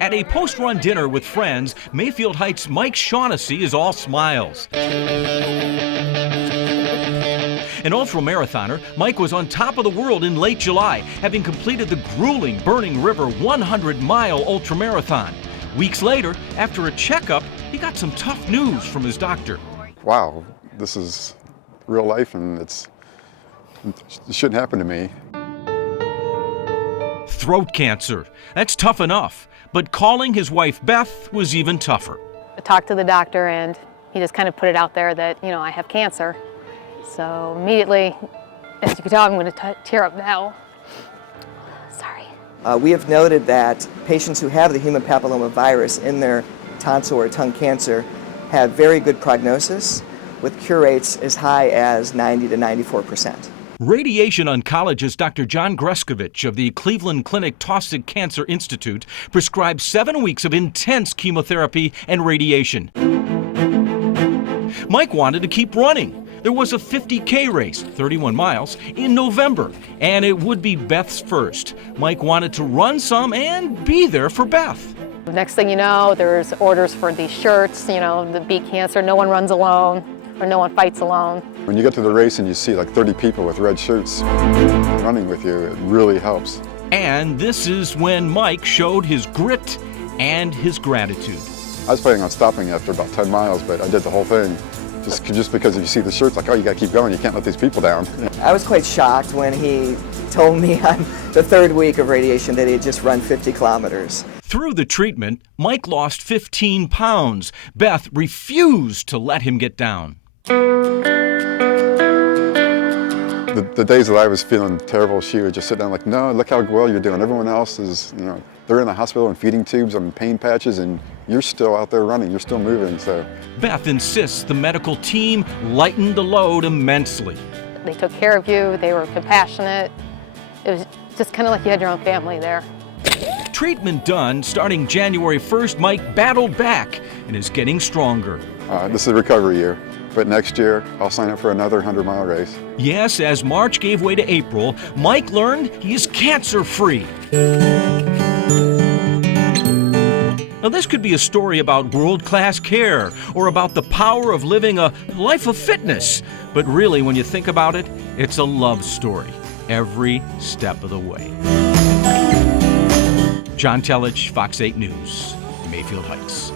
At a post-run dinner with friends, Mayfield Heights' Mike Shaughnessy is all smiles. An ultramarathoner, Mike was on top of the world in late July, having completed the grueling Burning River 100-mile ultramarathon. Weeks later, after a checkup, he got some tough news from his doctor. Wow, this is real life, and it shouldn't happen to me. Throat cancer. That's tough enough, but calling his wife Beth was even tougher. I talked to the doctor, and he just kind of put it out there that, I have cancer. So immediately, as you can tell, I'm going to tear up now. Sorry. We have noted that patients who have the human papillomavirus in their tonsil or tongue cancer have very good prognosis, with cure rates as high as 90 to 94%. Radiation oncologist Dr. John Greskovich of the Cleveland Clinic Taussig Cancer Institute prescribed 7 weeks of intense chemotherapy and radiation. Mike wanted to keep running. There was a 50K race, 31 miles, in November, and it would be Beth's first. Mike wanted to run some and be there for Beth. Next thing you know, there's orders for these shirts, the Beat Cancer, no one runs alone, or no one fights alone. When you get to the race and you see like 30 people with red shirts running with you, it really helps. And this is when Mike showed his grit and his gratitude. I was planning on stopping after about 10 miles, but I did the whole thing. Just because if you see the shirts, like, oh, you gotta keep going, you can't let these people down. I was quite shocked when he told me on the 3rd week of radiation that he had just run 50 kilometers. Through the treatment, Mike lost 15 pounds. Beth refused to let him get down. The days that I was feeling terrible, she would just sit down like, no, look how well you're doing. Everyone else is, they're in the hospital in feeding tubes and pain patches, and you're still out there running, you're still moving, so. Beth insists the medical team lightened the load immensely. They took care of you, they were compassionate. It was just kind of like you had your own family there. Treatment done, starting January 1st, Mike battled back and is getting stronger. This is a recovery year, but next year I'll sign up for another 100-mile race. Yes, as March gave way to April, Mike learned he is cancer-free. Now, this could be a story about world-class care or about the power of living a life of fitness. But really, when you think about it, it's a love story every step of the way. John Telich, Fox 8 News, Mayfield Heights.